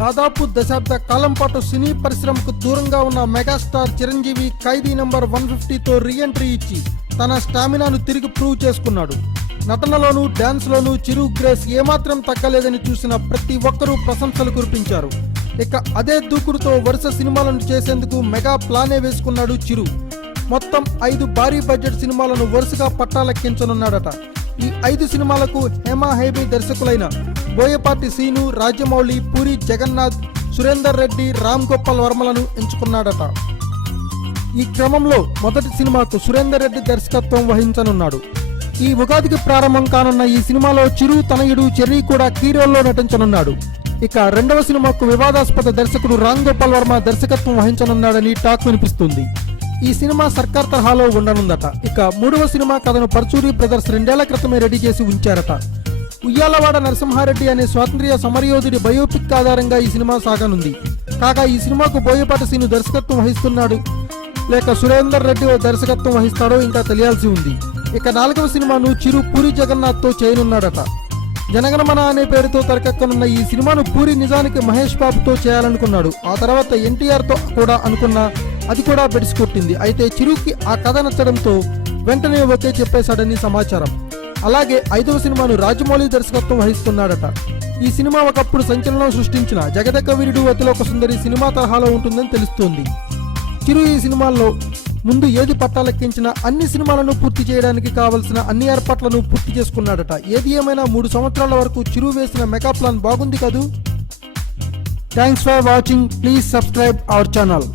దాదాపు దశాబ్ద కాలం పాటు సినీ పరిశ్రమకు దూరంగా ఉన్న మెగాస్టార్ చిరంజీవి ఖైదీ నంబర్ 150తో రీఎంట్రీ ఇచ్చి తన స్టామినాను తిరిగి ప్రూవ్ చేసుకున్నాడు. నటనలోనూ డాన్స్లోనూ చిరు గ్రేస్ ఏమాత్రం తగ్గలేదని చూసిన ప్రతి ఒక్కరూ ప్రశంసలు కురిపించారు. ఇక అదే దూకుడుతో వరుస సినిమాలను చేసేందుకు మెగా ప్లానే వేసుకున్నాడు చిరు. మొత్తం 5 భారీ బడ్జెట్ సినిమాలను వరుసగా పట్టాలెక్కించనున్నాడట. ఈ 5 సినిమాలకు హేమా హేమీ దర్శకులైన బోయపాటి సీను, రాజమౌళి, పూరి జగన్నాథ్, సురేందర్ రెడ్డి, రామ్ గోపాల్ వర్మలను ఎంచుకున్నాడట. ఈ క్రమంలో మొదటి సినిమాకు సురేందర్ రెడ్డి దర్శకత్వం వహించనున్నాడు. ఈ ఉగాదికి ప్రారంభం కానున్న ఈ సినిమాలో చిరు తనయుడు చెర్రీ కూడా కీ రోల్లో నటించనున్నాడు. ఇక రెండవ సినిమాకు వివాదాస్పద దర్శకుడు రామ్ గోపాల్ వర్మ దర్శకత్వం వహించనున్నాడని టాక్ వినిపిస్తుంది. ఈ సినిమా సర్కార్ తరహాలో ఉండనుందట. ఇక మూడవ సినిమా కథను పర్చూరి బ్రదర్స్ 2 ఏళ్ల క్రితమే రెడీ చేసి ఉంచారట. ఉయ్యాలవాడ నరసింహారెడ్డి అనే స్వాతంత్ర్య సమరయోధుడి బయోపిక్ ఆధారంగా ఈ సినిమా సాగనుంది. కాగా ఈ సినిమాకు బోయపాటి సీను దర్శకత్వం వహిస్తున్నాడు, లేక సురేందర్ రెడ్డి దర్శకత్వం వహిస్తాడో ఇంకా తెలియాల్సి ఉంది. ఇక 4వ సినిమాను చిరు పూరి జగన్నాథ్తో చేయనున్నాడట. జనగణమన అనే పేరుతో తెరకెక్కనున్న ఈ సినిమాను పూరి నిజానికి మహేష్ బాబుతో చేయాలనుకున్నాడు. ఆ తర్వాత ఎన్టీఆర్తో కూడా అనుకున్నా అది కూడా బెడిసికొట్టింది. అయితే చిరుకి ఆ కథ నచ్చడంతో వెంటనే ఓకే చెప్పేశాడని సమాచారం. అలాగే 5వ సినిమాను రాజమౌళి దర్శకత్వం వహిస్తున్నాడట. ఈ సినిమా ఒకప్పుడు సంచలనం సృష్టించిన జగదక వీరుడు అతిలోక సుందరి సినిమా తరహాలో ఉంటుందని తెలుస్తోంది. చిరు ఈ సినిమాల్లో ముందు ఏది పట్టాలెక్కించినా అన్ని సినిమాలను పూర్తి చేయడానికి కావలసిన అన్ని ఏర్పాట్లను పూర్తి చేసుకున్నాడట. ఏది ఏమైనా 3 సంవత్సరాల వరకు చిరు వేసిన మెగా ప్లాన్ బాగుంది కదూ. Thanks for watching. Please subscribe our channel.